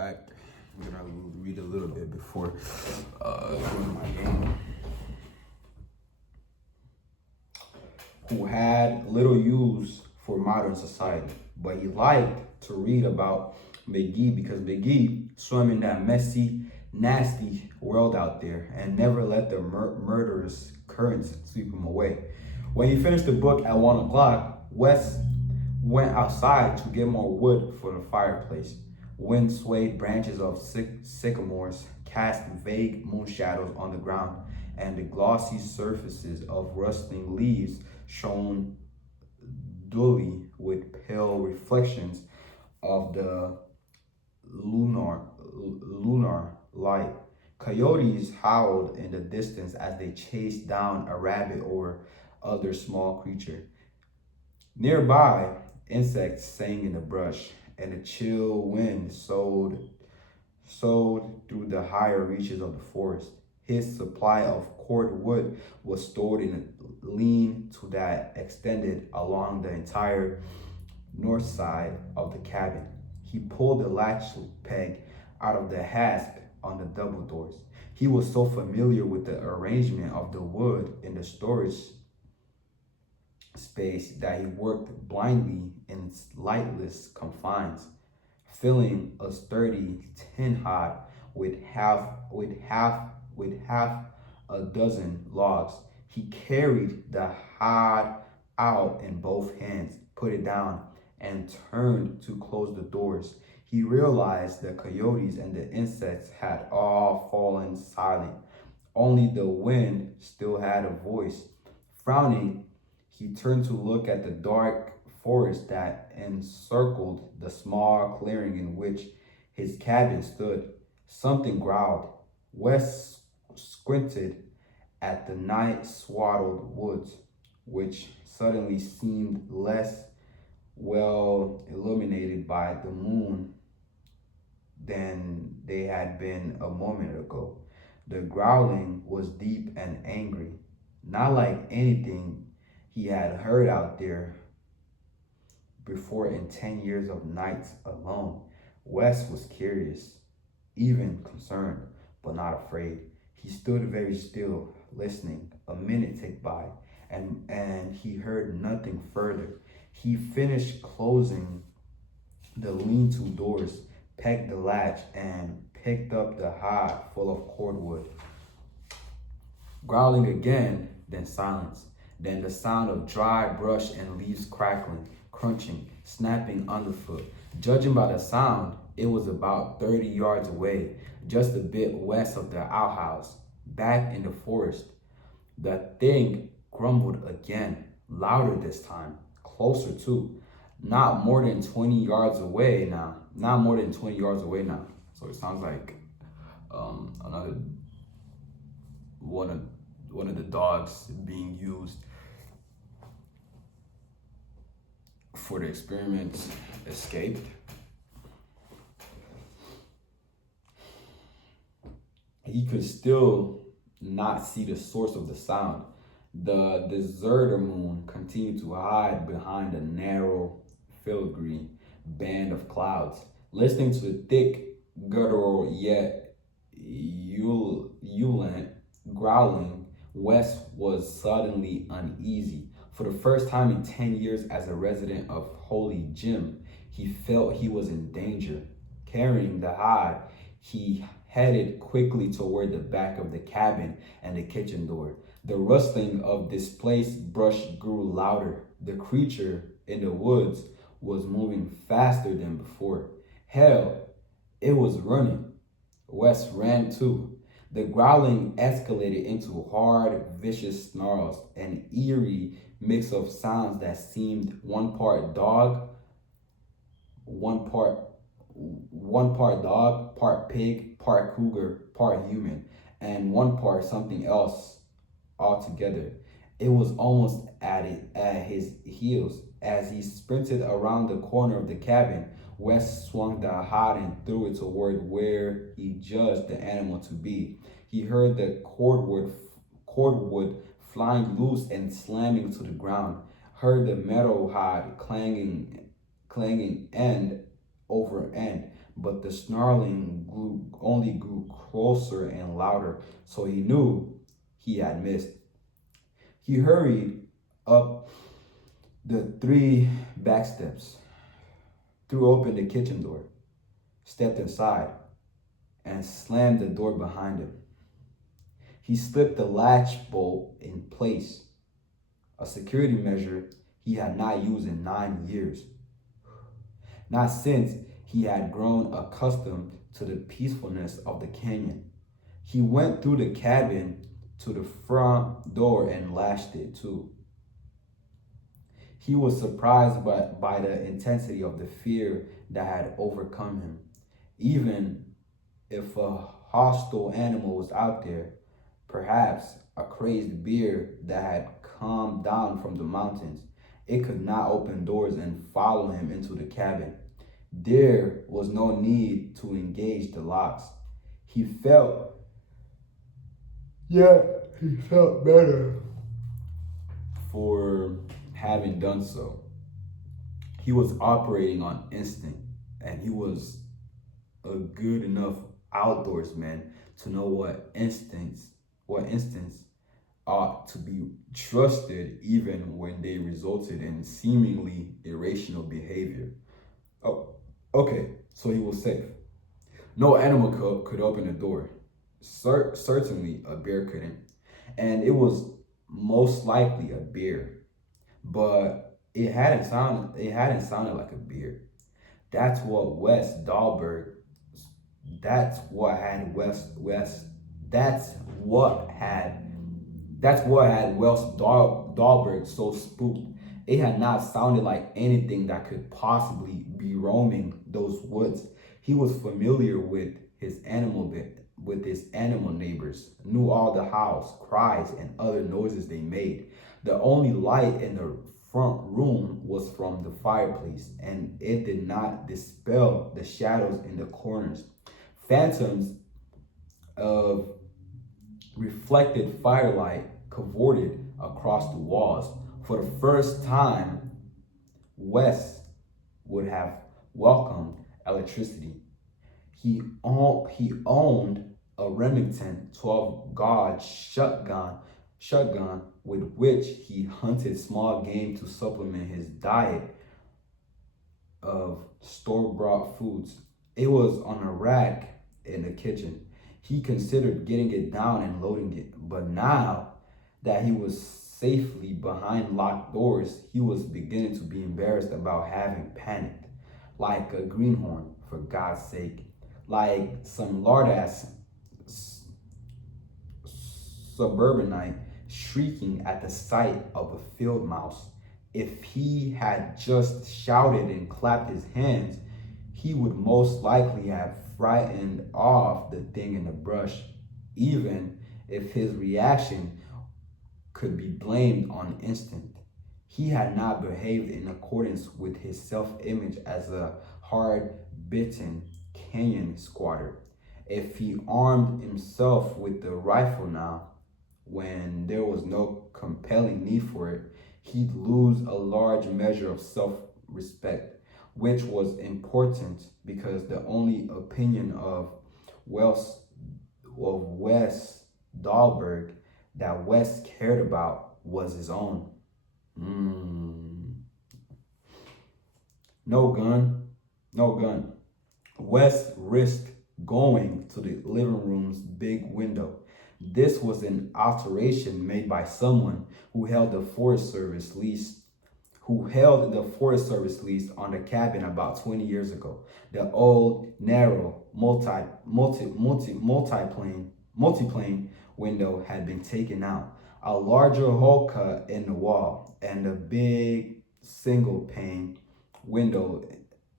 back. I'm gonna read a little bit before going to my game. Who had little use for modern society, but he liked to read about McGee because McGee swam in that messy, nasty world out there and never let the murderous currents sweep him away. When he finished the book at 1 o'clock, Wes went outside to get more wood for the fireplace. Wind swayed branches of sycamores cast vague moon shadows on the ground, and the glossy surfaces of rustling leaves shone dully with pale reflections of the lunar light. Coyotes howled in the distance as they chased down a rabbit or other small creature. Nearby, insects sang in the brush, and a chill wind soughed through the higher reaches of the forest. His supply of cordwood was stored in a lean-to that extended along the entire north side of the cabin. He pulled the latch peg out of the hasp on the double doors. He was so familiar with the arrangement of the wood in the storage space that he worked blindly in its lightless confines, filling a sturdy tin hod with half a dozen logs. He carried the hod out in both hands, put it down, and turned to close the doors. He realized the coyotes and the insects had all fallen silent. Only the wind still had a voice. Frowning, he turned to look at the dark forest that encircled the small clearing in which his cabin stood. Something growled. Wes squinted at the night-swaddled woods, which suddenly seemed less well illuminated by the moon than they had been a moment ago. The growling was deep and angry, not like anything he had heard out there before in 10 years of nights alone. Wes was curious, even concerned, but not afraid. He stood very still, listening. A minute ticked by, and he heard nothing further. He finished closing the lean-to doors, pegged the latch, and picked up the hod full of cordwood. Growling again, then silence. Then the sound of dry brush and leaves crackling, crunching, snapping underfoot. Judging by the sound, it was about 30 yards away, just a bit west of the outhouse, back in the forest. The thing grumbled again, louder this time, closer too. Not more than 20 yards away now. So it sounds like another one of the dogs being used for the experiment escaped. He could still not see the source of the sound. The deserter moon continued to hide behind a narrow, filigree band of clouds. Listening to the thick, guttural yet ululent growling, Wes was suddenly uneasy. For the first time in 10 years as a resident of Holy Jim, he felt he was in danger. Carrying the hod, he headed quickly toward the back of the cabin and the kitchen door. The rustling of displaced brush grew louder. The creature in the woods was moving faster than before. Hell, it was running. Wes ran too. The growling escalated into hard, vicious snarls, an eerie mix of sounds that seemed one part dog, part pig, part cougar, part human, and one part something else altogether. It was almost at his heels. As he sprinted around the corner of the cabin, Wes swung the hod and threw it toward where he judged the animal to be. He heard the cordwood flying loose and slamming to the ground, heard the metal hod clanging end over end, but the snarling only grew closer and louder, so he knew he had missed. He hurried up the three back steps, threw open the kitchen door, stepped inside, and slammed the door behind him. He slipped the latch bolt in place, a security measure he had not used in 9 years. Not since he had grown accustomed to the peacefulness of the canyon. He went through the cabin to the front door and latched it too. He was surprised by the intensity of the fear that had overcome him. Even if a hostile animal was out there, perhaps a crazed bear that had come down from the mountains, it could not open doors and follow him into the cabin. There was no need to engage the locks. He felt, yeah, he felt better for having done so. He was operating on instinct, and he was a good enough outdoorsman to know what instincts ought to be trusted even when they resulted in seemingly irrational behavior. Oh, okay, so he was safe. No animal could open the door. Certainly a bear couldn't. And it was most likely a bear. But it hadn't sounded like a bear. That's what West Dahlberg that's what had West that's what had Dahlberg so spooked. It had not sounded like anything that could possibly be roaming those woods. He was familiar with his animal neighbors, knew all the howls, cries, and other noises they made. The only light in the front room was from the fireplace, and it did not dispel the shadows in the corners. Phantoms of reflected firelight cavorted across the walls. For the first time, Wes would have welcomed electricity. He owned a Remington 12 gauge shotgun with which he hunted small game to supplement his diet of store-bought foods. It was on a rack in the kitchen. He considered getting it down and loading it, but now that he was safely behind locked doors, he was beginning to be embarrassed about having panicked. Like a greenhorn, for God's sake. Like some lard-ass suburbanite shrieking at the sight of a field mouse. If he had just shouted and clapped his hands, he would most likely have frightened off the thing in the brush, even if his reaction could be blamed on instinct. He had not behaved in accordance with his self-image as a hard-bitten canyon squatter. If he armed himself with the rifle now, when there was no compelling need for it, he'd lose a large measure of self-respect, which was important because the only opinion of Wes Dahlberg that Wes cared about was his own. No gun, no gun. Wes risked going to the living room's big window. This was an alteration made by someone who held the Forest Service lease on the cabin about 20 years ago. The old, narrow, multiplane window had been taken out. A larger hole cut in the wall, and a big single pane window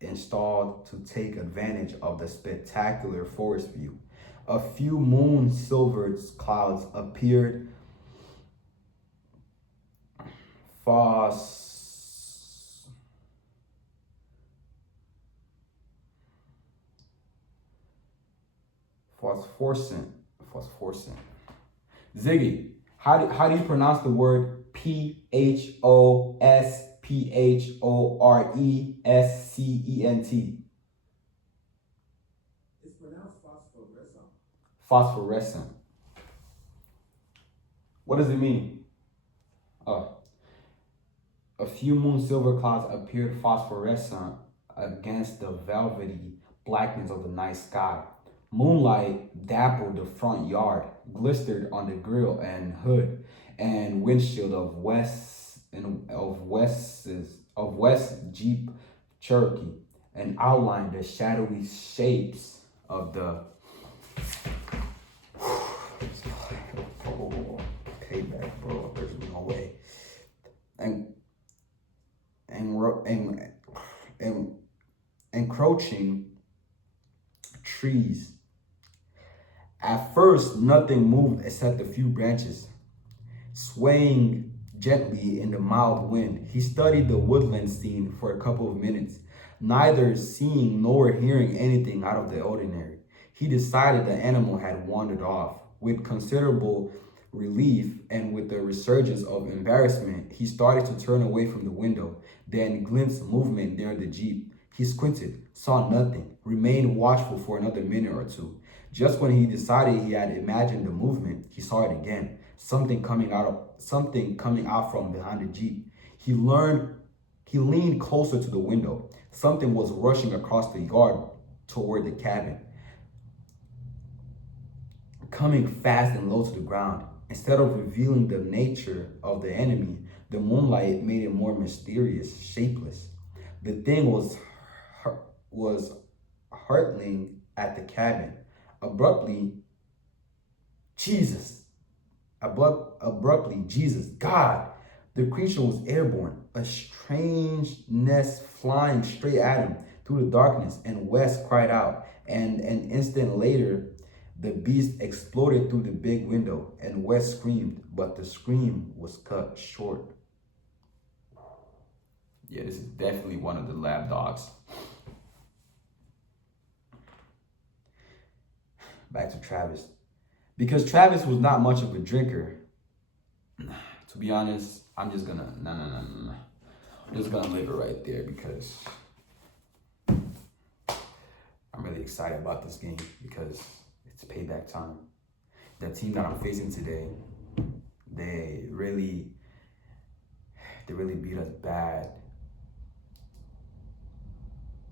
installed to take advantage of the spectacular forest view. A few moon-silvered clouds appeared phosphorescent. Ziggy, how do you pronounce the word Phosphorescent? phosphorescent. What does it mean? A few moon silver clouds appeared phosphorescent against the velvety blackness of the night sky. Moonlight dappled the front yard, glistered on the grill and hood and windshield of West Jeep Cherokee, and outlined the shadowy shapes of the payback, bro. There's no way. And encroaching trees. At first, nothing moved except a few branches, swaying gently in the mild wind. He studied the woodland scene for a couple of minutes, neither seeing nor hearing anything out of the ordinary. He decided the animal had wandered off. With considerable relief and with the resurgence of embarrassment, he started to turn away from the window, then glimpsed movement near the Jeep. He squinted, saw nothing, remained watchful for another minute or two. Just when he decided he had imagined the movement, he saw it again. Something coming out from behind the Jeep. He leaned closer to the window. Something was rushing across the yard toward the cabin, coming fast and low to the ground. Instead of revealing the nature of the enemy, the moonlight made it more mysterious, shapeless. The thing was hurtling at the cabin. Abruptly, Jesus, God, the creature was airborne, a strange nest flying straight at him through the darkness, and Wes cried out, and an instant later, the beast exploded through the big window, and Wes screamed, but the scream was cut short. Yeah, this is definitely one of the lab dogs. Back to Travis. Because Travis was not much of a drinker, to be honest, I'm just gonna, no. I'm just gonna leave it right there because I'm really excited about this game because it's payback time. The team that I'm facing today, they really beat us bad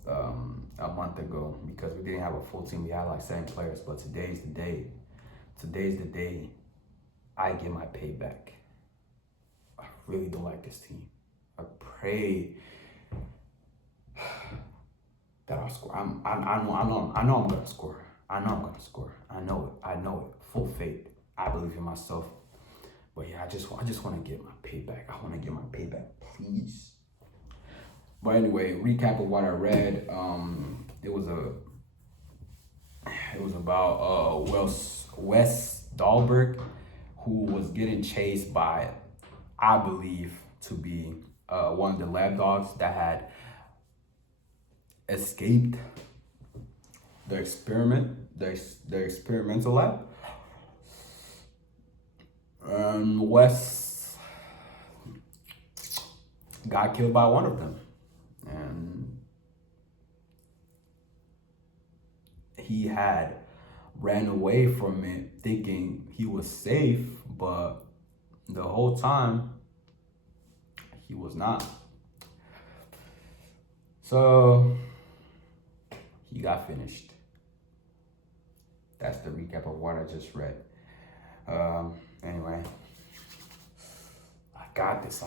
a month ago because we didn't have a full team. We had like 7 players, but today's the day. Today's the day I get my payback. I really don't like this team. I pray that I'll score. I know I'm gonna score. I know it. Full faith. I believe in myself. But yeah, I just want to get my payback. I want to get my payback, please. But anyway, recap of what I read. It was about Wes Dahlberg, who was getting chased by, I believe, to be one of the lab dogs that had escaped the experimental lab. Wes got killed by one of them, and he had ran away from it thinking he was safe, but the whole time he was not. So he got finished. That's the recap of what I just read. Anyway, I got this.